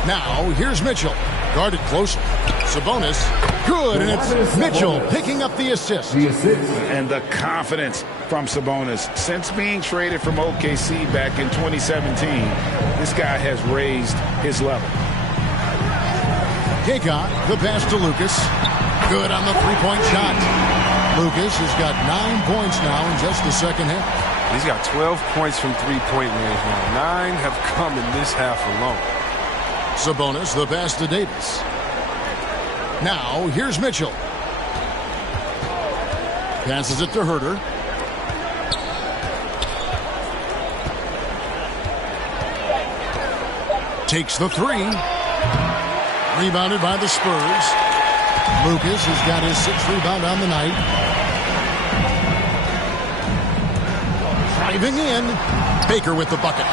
Now, here's Mitchell. Guarded closer. Sabonis. Good, and it's Mitchell picking up the assist. And the confidence from Sabonis. Since being traded from OKC back in 2017, this guy has raised his level. Haycock, the pass to Lucas. Good on the three-point shot. Lucas has got 9 points now in just the second half. He's got 12 points from three-point range now. 9 have come in this half alone. Sabonis, the pass to Davis. Now, here's Mitchell. Passes it to Herter. Takes the three. Rebounded by the Spurs. Lucas has got his 6th rebound on the night. Driving in. Baker with the bucket.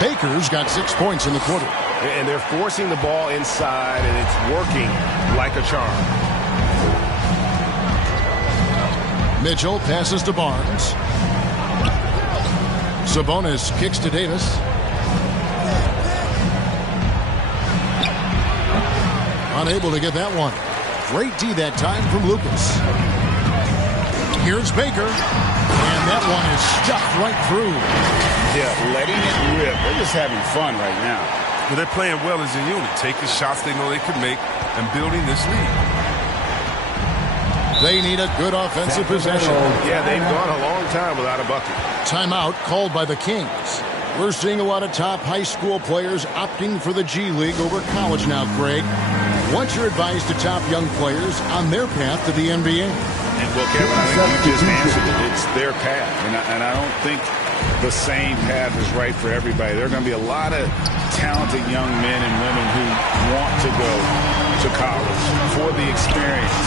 Baker's got 6 points in the quarter. And they're forcing the ball inside, and it's working like a charm. Mitchell passes to Barnes. Sabonis kicks to Davis. Unable to get that one. Great D that time from Lucas. Here's Baker. And that one is stuffed right through. Yeah, letting it rip. They're just having fun right now. Well, they're playing well as a unit, taking shots they know they could make and building this lead. They need a good offensive possession. Yeah, they've gone a long time without a bucket. Timeout called by the Kings. We're seeing a lot of top high school players opting for the G League over college now, Craig. What's your advice to top young players on their path to the NBA? Well, Kevin, I think you just answered it. It's their path. And I don't think the same path is right for everybody. There are going to be a lot of talented young men and women who want to go to college for the experience,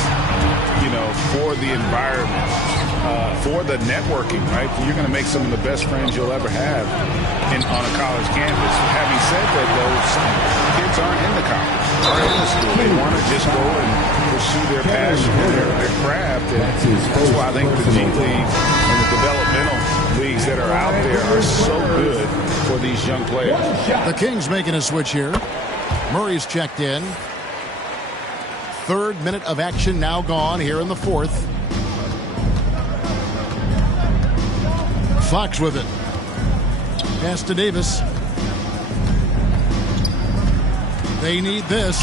for the environment, for the networking, right? You're going to make some of the best friends you'll ever have on a college campus. Having said that, though, some kids aren't in the college, aren't in the school. They want to just go and pursue their passion and their craft. And that's why I think the G League and the developmental leagues that are out there are so good for these young players. The Kings making a switch here. Murray's checked in. Third minute of action now gone here in the fourth. Fox with it. Pass to Davis. They need this.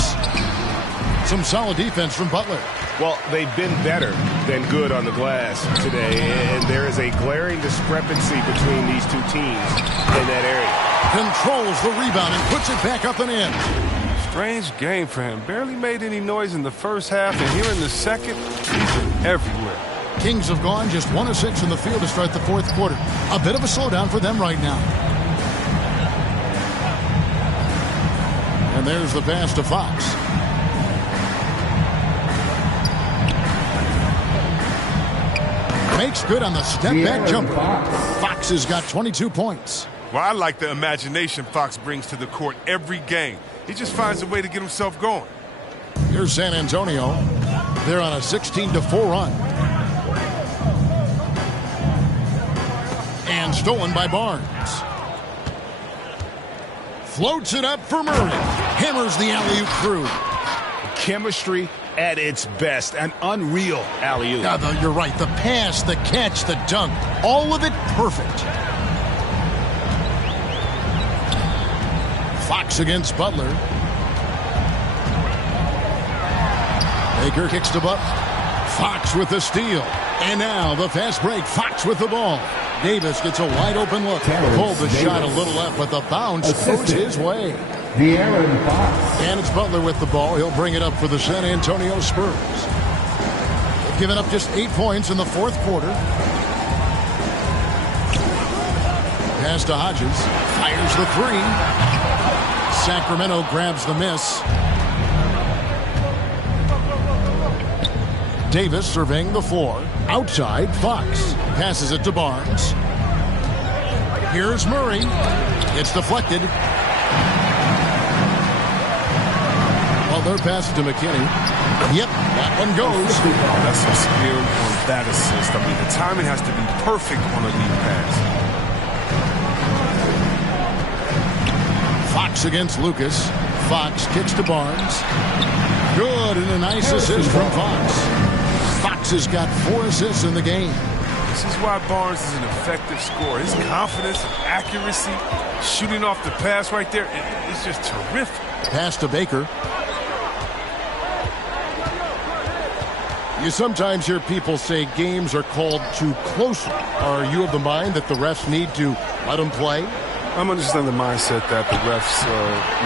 Some solid defense from Butler. Well, they've been better than good on the glass today, and there is a glaring discrepancy between these two teams in that area. Controls the rebound and puts it back up and in. Strange game for him. Barely made any noise in the first half, and here in the second, he's been everywhere. Kings have gone just 1 of 6 in the field to start the fourth quarter. A bit of a slowdown for them right now. And there's the pass to Fox. Makes good on the step-back jumper. Fox has got 22 points. Well, I like the imagination Fox brings to the court every game. He just finds a way to get himself going. Here's San Antonio. They're on a 16-4 run. And stolen by Barnes. Floats it up for Murray. Hammers the alley-oop through. Chemistry at its best. An unreal alley-oop. Yeah, you're right. The pass, the catch, the dunk. All of it perfect. Fox against Butler. Baker kicks to Butler. Fox with the steal. And now the fast break. Fox with the ball. Davis gets a wide open look. Pulled the shot a little left, but the bounce goes his way. De'Aaron Fox. And it's Butler with the ball. He'll bring it up for the San Antonio Spurs. They've given up just 8 points in the fourth quarter. Pass to Hodges. Fires the three. Sacramento grabs the miss. Davis surveying the floor. Outside, Fox. Passes it to Barnes. Here's Murray. It's deflected. Well, their pass to McKinney. Yep, that one goes. That's some skill on that assist. I mean, the timing has to be perfect on a lead pass. Fox against Lucas. Fox kicks to Barnes. Good, and a nice assist from Fox. Fox has got 4 assists in the game. This is why Barnes is an effective scorer. His confidence and accuracy, shooting off the pass right there, it's just terrific. Pass to Baker. You sometimes hear people say games are called too closely. Are you of the mind that the refs need to let them play? I'm understanding the mindset that the refs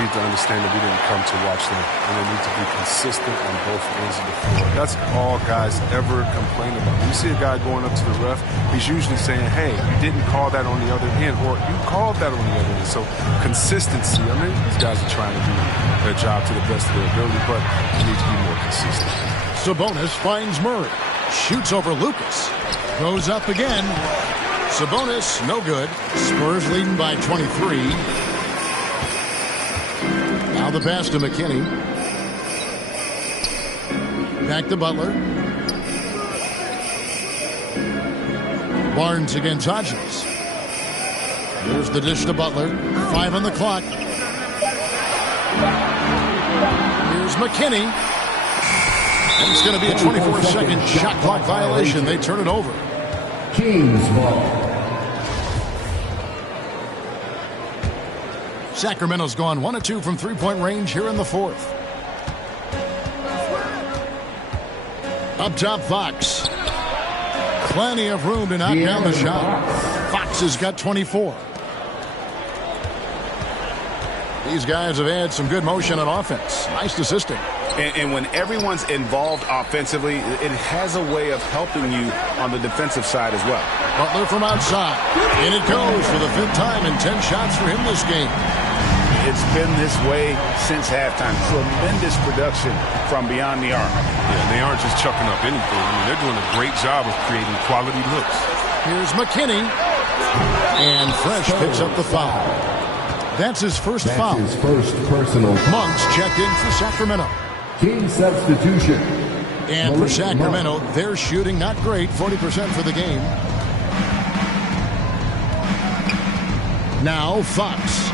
need to understand that we didn't come to watch them, and they need to be consistent on both ends of the floor. That's all guys ever complain about. When you see a guy going up to the ref, he's usually saying, hey, you didn't call that on the other end, or you called that on the other end. So consistency, I mean, these guys are trying to do their job to the best of their ability, but they need to be more consistent. Sabonis finds Murray. Shoots over Lucas. Goes up again. Sabonis, no good. Spurs leading by 23. Now the pass to McKinney. Back to Butler. Barnes against Hodges. Here's the dish to Butler. 5 on the clock. Here's McKinney. And it's going to be a 24-second shot clock violation. They turn it over. Kings ball. Sacramento's gone 1 of 2 from three-point range here in the fourth. Up top, Fox. Plenty of room to knock down the shot. Fox has got 24. These guys have had some good motion on offense. Nice assisting. And when everyone's involved offensively, it has a way of helping you on the defensive side as well. Butler from outside. And it goes for the 5th time and 10 shots for him this game. It's been this way since halftime. Tremendous production from beyond the arc. Yeah, they aren't just chucking up anything. I mean, they're doing a great job of creating quality looks. Here's McKinney. And Fresh picks up the foul. That's his first foul. His first personal. Monk's checked in for Sacramento. Team substitution. And for Sacramento, they're shooting not great, 40% for the game. Now Fox.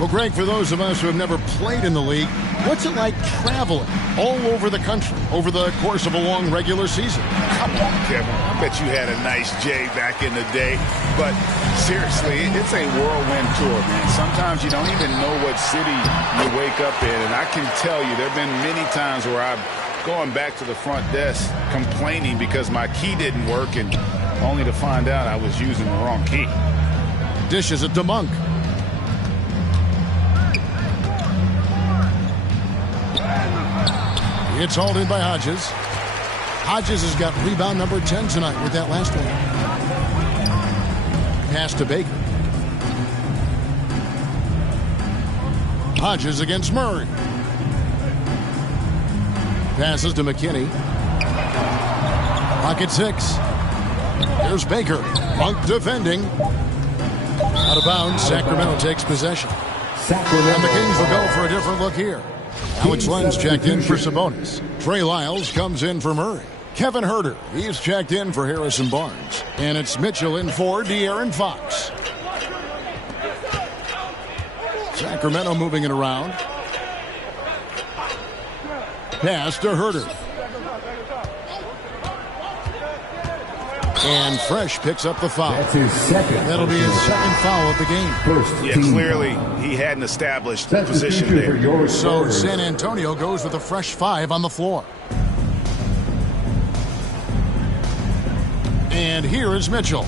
Well, Greg, for those of us who have never played in the league, what's it like traveling all over the country over the course of a long regular season? Come on, Kevin. I bet you had a nice J back in the day. But seriously, it's a whirlwind tour, man. Sometimes you don't even know what city you wake up in. And I can tell you there have been many times where I've gone back to the front desk complaining because my key didn't work, and only to find out I was using the wrong key. Dishes it to Monk. It's hauled in by Hodges. Hodges has got rebound number 10 tonight with that last one. Pass to Baker. Hodges against Murray. Passes to McKinney. Pocket 6. Here's Baker. Monk defending. Out of bounds. Sacramento takes possession. And the Kings will go for a different look here. Alex Len's checked in for Sabonis. Trey Lyles comes in for Murray. Kevin Huerter, he's checked in for Harrison Barnes. And it's Mitchell in for De'Aaron Fox. Sacramento moving it around. Pass to Huerter. And Fresh picks up the foul. That's his second. That'll be his second foul of the game. Clearly he hadn't established the position there. So San Antonio goes with a fresh 5 on the floor. And here is Mitchell.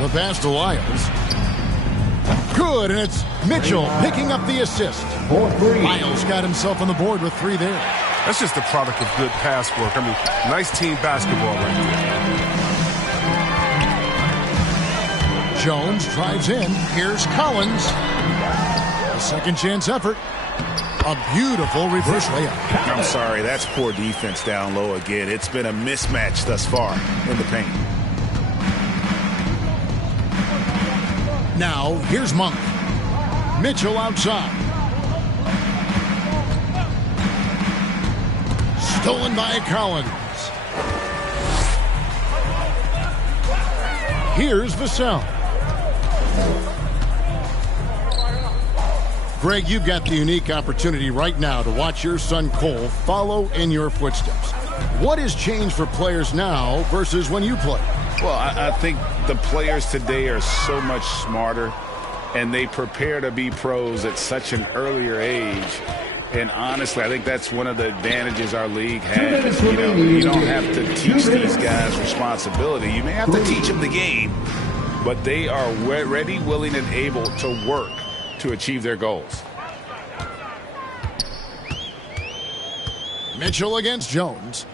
The pass to Lyles. Good, and it's Mitchell picking up the assist. Lyles got himself on the board with 3 there. That's just the product of good pass work. I mean, nice team basketball right there. Jones drives in. Here's Collins. A second chance effort. A beautiful reverse layup. I'm sorry, that's poor defense down low again. It's been a mismatch thus far in the paint. Now, here's Monk. Mitchell outside. Stolen by Collins. Here's Vassell. Greg, you've got the unique opportunity right now to watch your son Cole follow in your footsteps. What has changed for players now versus when you played? Well, I think the players today are so much smarter, and they prepare to be pros at such an earlier age. And honestly, I think that's one of the advantages our league has. You know, you don't have to teach these guys responsibility. You may have to teach them the game, but they are ready, willing, and able to work to achieve their goals. Mitchell against Jones.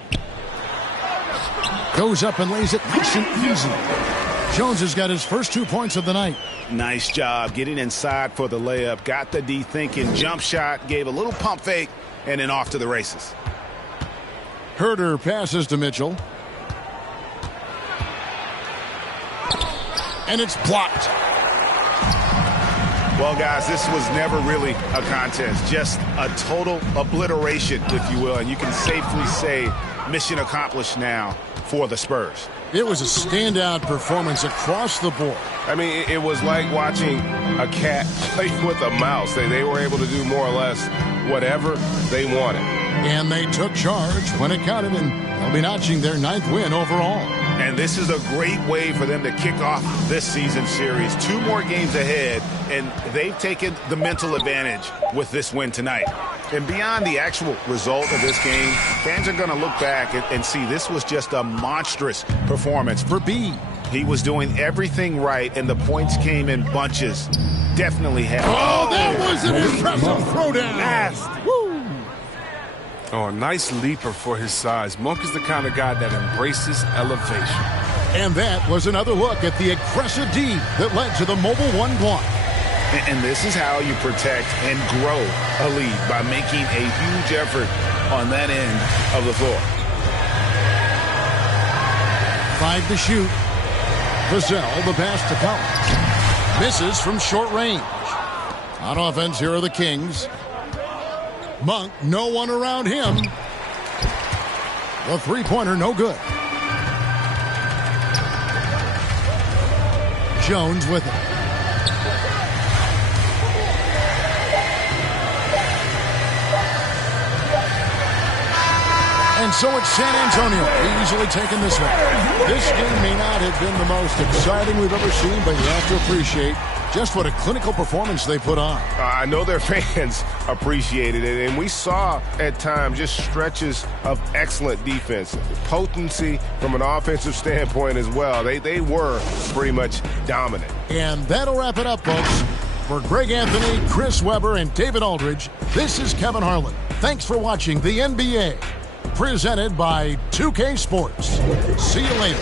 Goes up and lays it nice and easy. Jones has got his first 2 points of the night. Nice job getting inside for the layup. Got the D thinking, jump shot, gave a little pump fake, and then off to the races. Huerter passes to Mitchell. And it's blocked. Well, guys, this was never really a contest. Just a total obliteration, if you will. And you can safely say mission accomplished now for the Spurs. It was a standout performance across the board. I mean, it was like watching a cat play with a mouse. They were able to do more or less whatever they wanted. And they took charge when it counted, and They'll be notching their 9th win overall. And this is a great way for them to kick off this season series. 2 more games ahead, and they've taken the mental advantage with this win tonight. And beyond the actual result of this game, fans are going to look back and see this was just a monstrous performance for B. He was doing everything right, and the points came in bunches. Definitely had. Oh, that was an impressive throwdown. Nasty. Woo. Oh, a nice leaper for his size. Monk is the kind of guy that embraces elevation. And that was another look at the aggressive D that led to the Mobile 1 block. And this is how you protect and grow a lead, by making a huge effort on that end of the floor. 5 to shoot. Vassell, the pass to Collins. Misses from short range. On offense, here are the Kings. Monk, no one around him. The three-pointer, no good. Jones with it. And so it's San Antonio easily taking this one. This game may not have been the most exciting we've ever seen, but you have to appreciate just what a clinical performance they put on. I know their fans appreciated it, and we saw at times just stretches of excellent defense. Potency from an offensive standpoint as well. They were pretty much dominant. And that'll wrap it up, folks. For Greg Anthony, Chris Webber, and David Aldridge, this is Kevin Harlan. Thanks for watching the NBA, presented by 2K Sports. See you later.